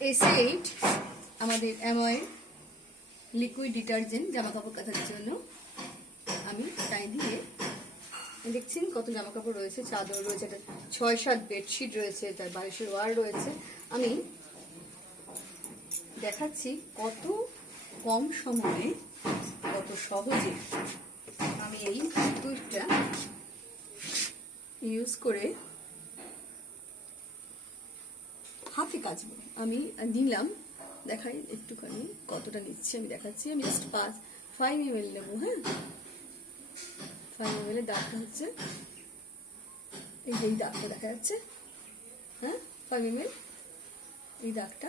SA8 আমাদের Amway liquid detergent জামা কাপড় কাচার জন্য আমি টাইম দিয়ে দেখছেন কত জামা কাপড় রয়েছে, চাদর রয়েছে, একটা 6-7 বেডশিট রয়েছে, তার বালিশের ওয়ার রয়েছে। আমি দেখাচ্ছি কত কম সময়ে কত সহজে আমি এই লিকুইডটা ইউজ করে হাতে কাচবো। আমি নিলাম, দেখাই একটুখানি কতটা নিচ্ছি আমি দেখাচ্ছি। আমি জাস্ট 5 ml নেবো। হ্যাঁ, 5 ml এর দাগটা হচ্ছে এই দাগটা দেখা যাচ্ছে। হ্যাঁ, 5 ml এই দাগটা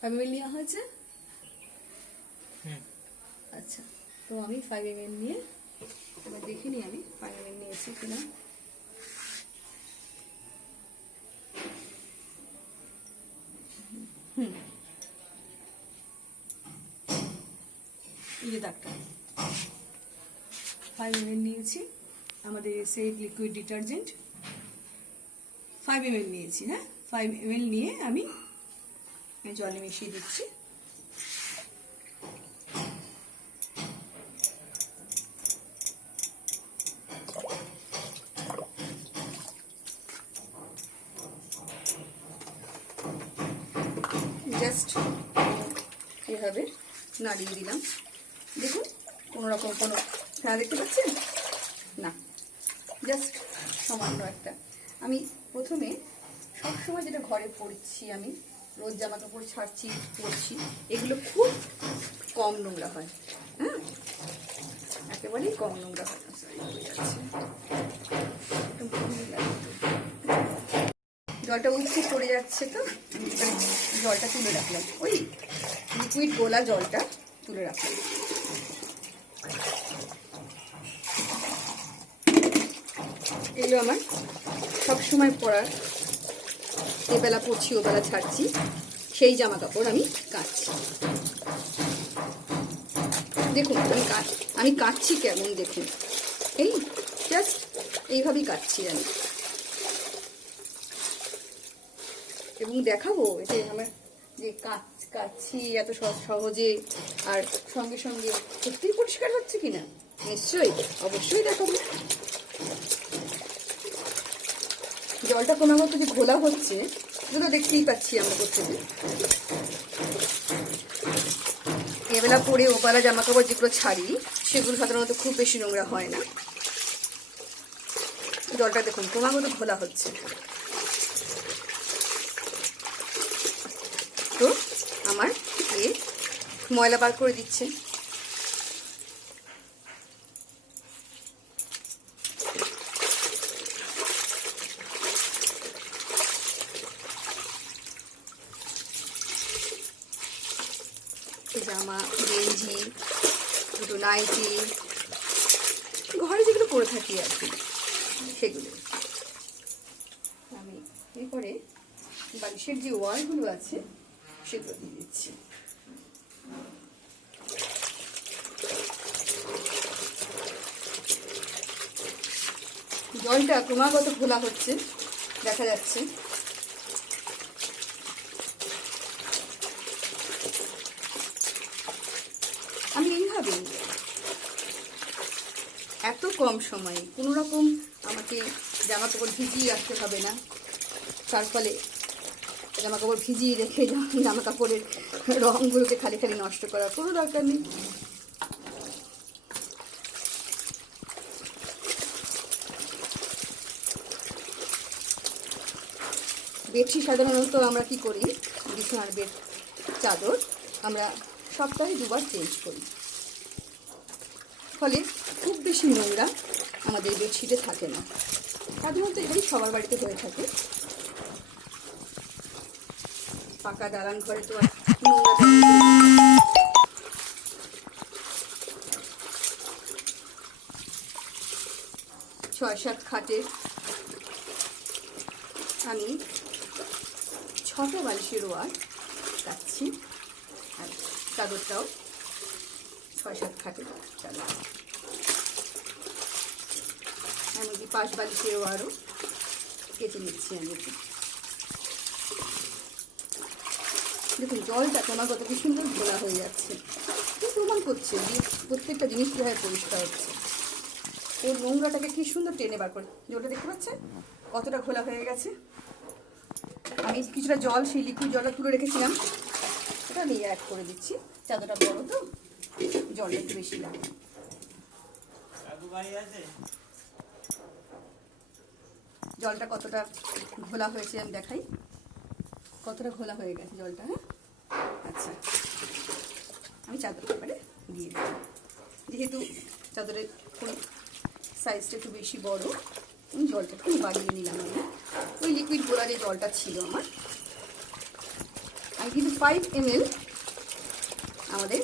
5 ml নেওয়া হয়েছে। আচ্ছা, তো আমি 5 ml নিয়ে এবার দেখিনি আমি 5 ml নিয়েছি কিনা। এই যে দাগটা 5 ml নিয়েছি, আমাদের সেই লিকুইড ডিটারজেন্ট 5 ml নিয়েছি। হ্যাঁ, 5 ml নিয়ে আমি জলে মিশিয়ে দিচ্ছি। জাস্ট এভাবে নাড়িয়ে দিলাম। দেখুন কোনো রকম কোনো খেলা দেখতে পাচ্ছেন না, জাস্ট সামান্য একটা। আমি প্রথমে সবসময় যেটা ঘরে পরছি, আমি রোজ জামা কাপড় ছাড়ছি পরছি, এগুলো খুব কম নোংরা হয়। হ্যাঁ, একেবারেই কম নোংরা হয়। জলটা উঠছে পড়ে যাচ্ছে, তো জলটা তুলে রাখলাম, ওই লিকুইড গোলা জলটা তুলে রাখলাম। এগুলো আমার সবসময় পরার, এবেলা পরছি ওবেলা ছাড়ছি সেই জামা কাপড় আমি কাচ্ছি। দেখুন আমি কাচ্ছি কেমন, দেখুন এই জাস্ট এইভাবেই কাচ্ছি আমি, এবং দেখাবো যে আমার যে কাচ্ছি এত সহজে আর সঙ্গে সঙ্গে সত্যিই পরিষ্কার হচ্ছে কিনা। নিশ্চয়ই, অবশ্যই দেখাবো। জলটা ক্রমাগত যে ঘোলা হচ্ছে সেটা দেখতেই পাচ্ছি আমরা প্রত্যেকে। এবেলা পরে ওবেলা জামা কাপড় যেগুলো ছাড়ি সেগুলো সাধারণত খুব বেশি নোংরা হয় না। জলটা দেখুন ক্রমাগত ঘোলা হচ্ছে, তো আমার ময়লা বার করে দিচ্ছে। জামা, গেঞ্জি, দুটো নাইটি, ঘরে যেগুলো পরে থাকি আর কি, সেগুলো আমি এরপরে বালিশের যে ওয়ারগুলো আছে সেগুলো দিয়ে দিচ্ছি। জলটা ক্রমাগত ঘোলা হচ্ছে, দেখা যাচ্ছে। আমি এইভাবে এত কম সময়ে কোনো রকম আমাকে জামা কাপড় ভিজিয়ে রাখতে হবে না, তার ফলে জামা কাপড় ভিজিয়ে রেখে জামা কাপড়ের রঙগুলোকে খালি খালি নষ্ট করার কোনো দরকার নেই। বেডশিট সাধারণত আমরা কি করি, বিছানার বেড চাদর আমরা সপ্তাহে 2 বার চেঞ্জ করি, ফলে খুব বেশি নোংরা আমাদের বেডশিটে থাকে না। সাধারণত এটাই সবার বাড়িতে হয়ে থাকে। পাকা দালান ঘরে তো আর নোংরা 6-7 খাটে আমি 6টা বালিশের ওয়ার কাচ্ছি, আর চাদরটাও 6-7 খাটে চাদর। এমনকি 5 বালিশের ওয়ারও কেটে নিচ্ছি আমি। দেখুন জলটা ক্রমাগত কি সুন্দর ঘোলা হয়ে যাচ্ছে, কি প্রমাণ করছে যে প্রত্যেকটা জিনিস কীভাবে পরিষ্কার হচ্ছে। ওর নোংরাটাকে কি সুন্দর টেনে বার করে, জলটা দেখতে পাচ্ছেন কতটা ঘোলা হয়ে গেছে। আমি কিছুটা জল, সেই লিকুইড জলটা তুলে রেখেছিলাম, এটা নিয়ে অ্যাড করে দিচ্ছি। চাদরটা বড় তো জলটা একটু বেশি লাগে। জলটা কতটা ঘোলা হয়েছে আমি দেখাই, কতটা ঘোলা হয়ে গেছে জলটা। হ্যাঁ আচ্ছা, আমি চাদরটা এবারে দিয়ে দিই। যেহেতু চাদরের সাইজটা একটু বেশি বড়, আমি জলটা একটু বাড়িয়ে নিলাম। আমি ওই লিকুইড গোলা যে জলটা ছিল আমার, আমি কিন্তু 5 ml আমাদের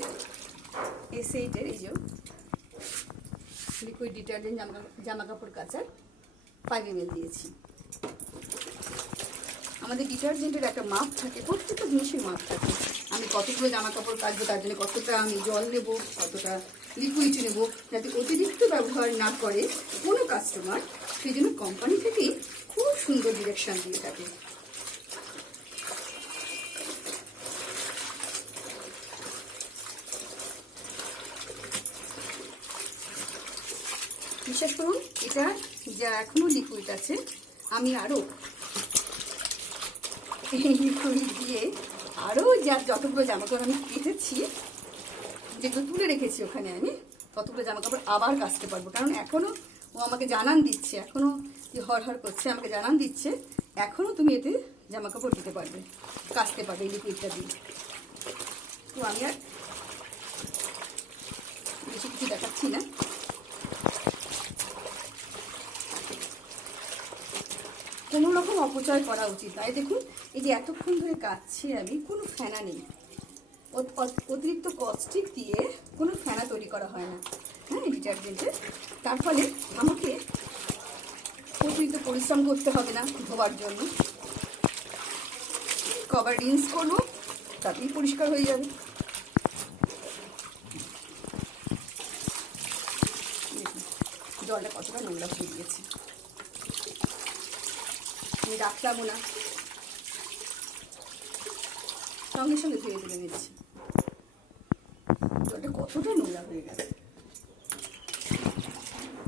SA-র এই যে লিকুইড ডিটারজেন্ট জামা কাপড় কাচার 5 ml দিয়েছি। আমাদের ডিটারজেন্টের একটা মাপ থাকে, প্রত্যেকটা জিনিসের মাপ থাকে। আমি কতগুলো জামা কাপড় কাচবো তার জন্য কতটা আমি জল নেব, কতটা লিকুইড নেব, যাতে অতিরিক্ত ব্যবহার না করে কোনো কাস্টমার। সেই জন্য কোম্পানি থেকেই খুব সুন্দর ডিরেকশন দিয়ে থাকে। বিশ্বাস করুন, এটা যা এখনো লিকুইড আছে, আমি আরও এই লিকুইড দিয়ে আরও যতগুলো জামাকাপড় আমি কেটেছি, যেগুলো তুলে রেখেছি ওখানে, আমি ততগুলো জামাকাপড় আবার কাচতে পারবো। কারণ এখনও ও আমাকে জানান দিচ্ছে, এখনও যে হর করছে আমাকে জানান দিচ্ছে, এখনও তুমি এতে জামাকাপড় দিতে পারবে, কাচতে পারবে এই লিকুইডটা দিয়ে। তো আমি আর বেশি কিছু দেখাচ্ছি না। কোনো রকম অপচয় করা উচিত তাই। দেখুন এই যে এতক্ষণ ধরে কাচ্ছি আমি, কোনো ফেনা নেই, অতিরিক্ত কস্টিক দিয়ে কোনো ফেনা তৈরি করা হয় না হ্যাঁ ডিটারজেন্টে। তার ফলে আমাকে অতিরিক্ত পরিশ্রম করতে হবে না ধোবার জন্য। কবার রিন্স করবো, তাতেই পরিষ্কার হয়ে যাবে। জলটা কতটা নোংরা হয়ে গিয়েছে, আমি রাখলামও না, সঙ্গে সঙ্গে ধুয়ে তুলে দিচ্ছি। জলটা কতটা নোংরা হয়ে গেছে,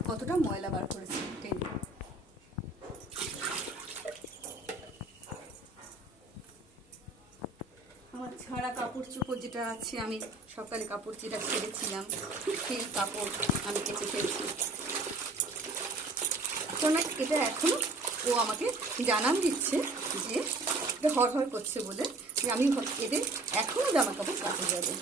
কতটা ময়লা বার করেছে টেনে। আমার ছাড়া কাপড় চোপড় যেটা আছে, আমি সকালে কাপড় যেটা ছেড়েছিলাম সেই কাপড় আমি কেচে ফেলছি। কারণ এটা এখনো ও আমাকে জানান দিচ্ছে যে এটা হর করছে বলে, যে আমি এতে এখনো জামা কাপড় কাচা যাবে।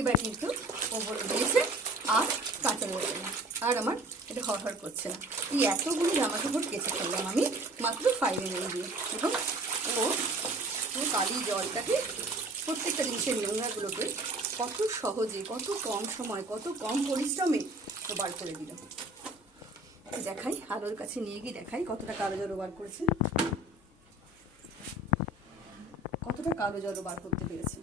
এবার কিন্তু ও বলে দিয়েছে আর কাঁচা রয়েছে না, আর আমার এটা হর করছে না। এই এতগুলো জামা কাপড় কেচে ফেললাম আমি মাত্র 5 ml দিয়ে। এবং ও কালি জলটাকে, প্রত্যেকটা জিনিসের নোংরাগুলোকে কত সহজে, কত কম সময়, কত কম পরিশ্রমে ও বার করে দিল। দেখাই, আলোর কাছে নিয়ে গিয়ে দেখাই কতটা কালো জল বার করেছে, কতটা কালো জল বার করতে পেরেছে,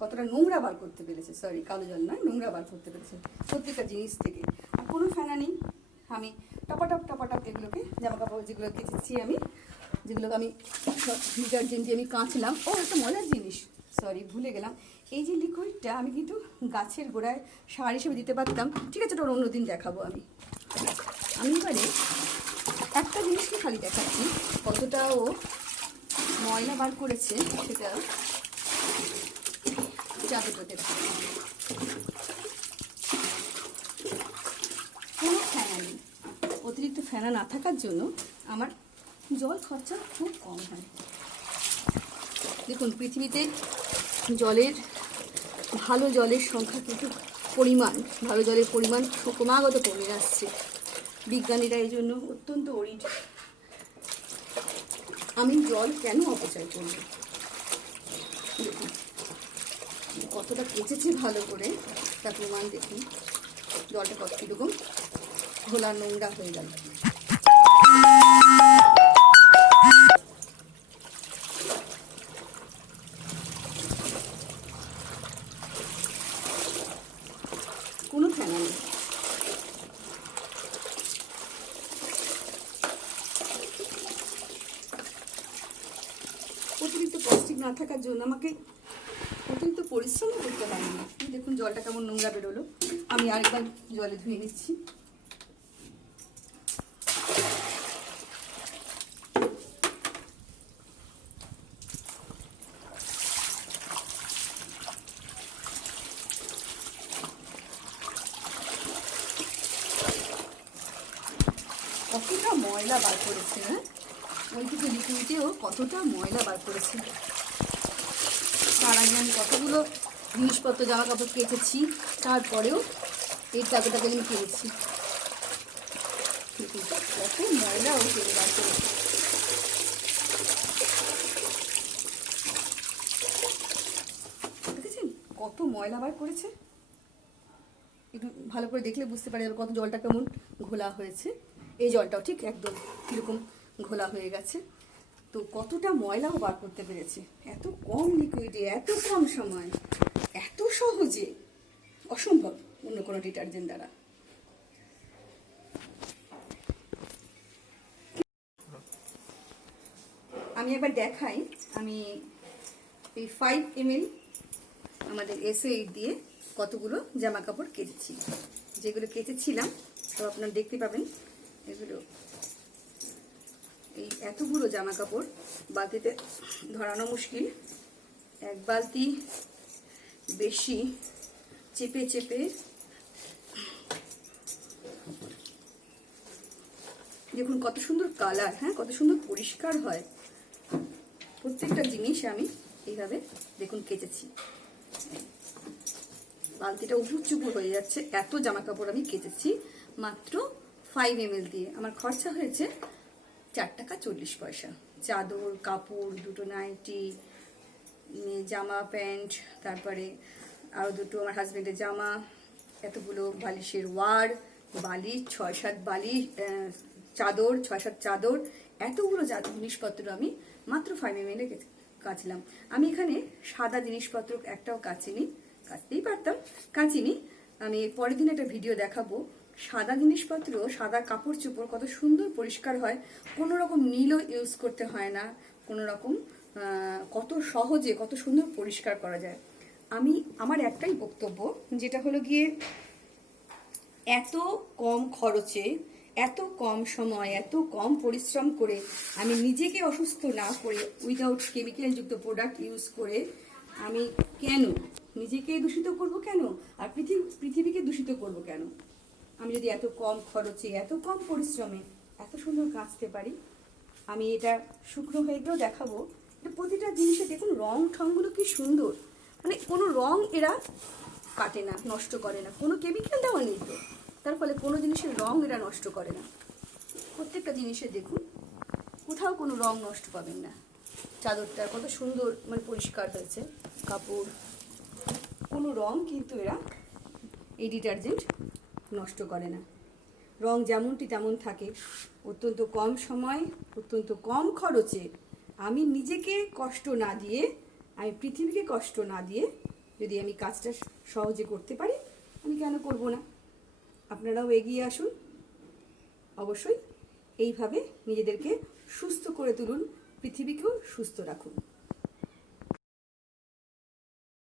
কতটা নোংরা বার করতে পেরেছে। সরি, কালো জল নয়, নোংরা বার করতে পেরেছে প্রত্যেকটা জিনিস থেকে। আর কোনো ফেনা নেই, আমি টপাটপ এগুলোকে জামা কাপড় যেগুলো কেচেছি আমি, যেগুলোকে আমি ডিটারজেন্ট দিয়ে আমি কাচলাম। ও একটা মজার জিনিস, সরি ভুলে গেলাম, এই যে লিকুইডটা আমি কিন্তু গাছের গোড়ায় সার হিসেবে দিতে পারতাম। ঠিক আছে, ওটা অন্যদিন দেখাবো। আমি এবারে একটা জিনিসকে খালি দেখাচ্ছি কতটা ও ময়লা বার করেছে, সেটা চাদরটাতে কোনো ফেনা নেই। অতিরিক্ত ফেনা না থাকার জন্য আমার জল খরচা খুব কম হয়। দেখুন পৃথিবীতে জলের, ভালো জলের সংখ্যা কিন্তু পরিমাণ, ভালো জলের পরিমাণ ক্রমাগত কমে আসছে। বিজ্ঞানীরা এই জন্য অত্যন্ত অরিড। আমি জল কেন অপচয় করব? দেখুন কতটা কেচেছে ভালো করে, তার প্রমাণ দেখুন। জলটা কত কীরকম ঘোলা নোংরা হয়ে গেল। কোনো ফেনা নেই। অতিরিক্ত প্লাস্টিক না থাকার জন্য আমাকে অতিরিক্ত পরিশ্রম করতে হয় না। দেখুন জলটা কেমন নোংরা বেরোলো। আমি আরেকবার জলে ধুয়ে নিচ্ছি। কতটা ময়লা বার করেছে, হ্যাঁ, ওইটুকু লিকুইডেও কতটা ময়লা বার করেছে। তার আগে আমি কতগুলো জিনিসপত্র জামা কাপড় কেচেছি, তারপরেও এই টাকাটাকে আমি কিনেছি। কত ময়লা ওই তেলে বার করেছে। দেখেছেন কত ময়লা বার করেছে? একটু ভালো করে দেখলে বুঝতে পারা যাবে কত জলটা কেমন ঘোলা হয়েছে। এই জলটাও ঠিক একদম কীরকম ঘোলা হয়ে গেছে। তো কতটা ময়লাও বার করতে পেরেছে এত কম লিকুইডে, এত কম সময়, এত সহজে। অসম্ভব অন্য কোনো ডিটারজেন্ট দ্বারা। আমি একবার দেখাই। আমি এই 5 ml আমাদের SA দিয়ে কতগুলো জামা কাপড় কেচেছি। যেগুলো কেচেছিলাম সব আপনারা দেখতে পাবেন। এগুলো এই এতগুলো জামা কাপড় বালতিতে ধরানো মুশকিল। এক বালতি বেশি চেপে চেপে দেখুন কত সুন্দর কালার, হ্যাঁ, কত সুন্দর পরিষ্কার হয়। প্রত্যেকটা জিনিস আমি এইভাবে দেখুন কেচেছি। বালতিটা উপুর চুপুর হয়ে যাচ্ছে, এত জামা কাপড় আমি কেচেছি মাত্র 5 ml দিয়ে। আমার খরচা হয়েছে 4 টাকা 40 পয়সা। চাদর, কাপড়, দুটো নাইটি, জামা প্যান্ট, তারপরে আরও দুটো আমার হাজব্যান্ডের জামা, এতগুলো বালিশের ওয়ার, বালিশ 6-7 বালিশ, চাদর 6-7 চাদর, এতগুলো জিনিসপত্র আমি মাত্র 5 ml কাচলাম। আমি এখানে সাদা জিনিসপত্র একটাও কাচিনি, কাচতেই পারতাম, কাচিনি। আমি পরের দিন একটা ভিডিও দেখাবো। সাদা জিনিসপত্র, সাদা কাপড় চোপড় কত সুন্দর পরিষ্কার হয়, কোনো রকম নীলও ইউজ করতে হয় না, কোনো রকম কত সহজে কত সুন্দর পরিষ্কার করা যায়। আমার একটাই বক্তব্য, যেটা হলো গিয়ে এত কম খরচে, এত কম সময়, এত কম পরিশ্রম করে আমি নিজেকে অসুস্থ না করে উইদাউট কেমিক্যালযুক্ত প্রোডাক্ট ইউজ করে আমি কেন নিজেকে দূষিত করব, কেন আর পৃথিবীকে দূষিত করব কেন? আমি যদি এত কম খরচে, এত কম পরিশ্রমে এত সুন্দর কাচতে পারি। আমি এটা শুকনো হয়ে গিয়েও দেখাবো। প্রতিটা জিনিসে দেখুন রং ঠংগুলো কি সুন্দর, মানে কোনো রং এরা কাটে না, নষ্ট করে না, কোনো কেমিক্যাল দেওয়া নেই তো, তার ফলে কোনো জিনিসের রং এরা নষ্ট করে না। প্রত্যেকটা জিনিসে দেখুন কোথাও কোনো রং নষ্ট পাবেন না। চাদরটা কত সুন্দর মানে পরিষ্কার হয়েছে, কাপড়, কোনো রং কিন্তু এরা এই ডিটারজেন্ট নষ্ট করে না। রং যেমনটি তেমন থাকে। অত্যন্ত কম সময়, অত্যন্ত কম খরচে আমি নিজেকে কষ্ট না দিয়ে, আমি পৃথিবীকে কষ্ট না দিয়ে যদি আমি কাজটা সহজে করতে পারি, আমি কেন করব না? আপনারাও এগিয়ে আসুন। অবশ্যই এইভাবে নিজেদেরকে সুস্থ করে তুলুন, পৃথিবীকেও সুস্থ রাখুন।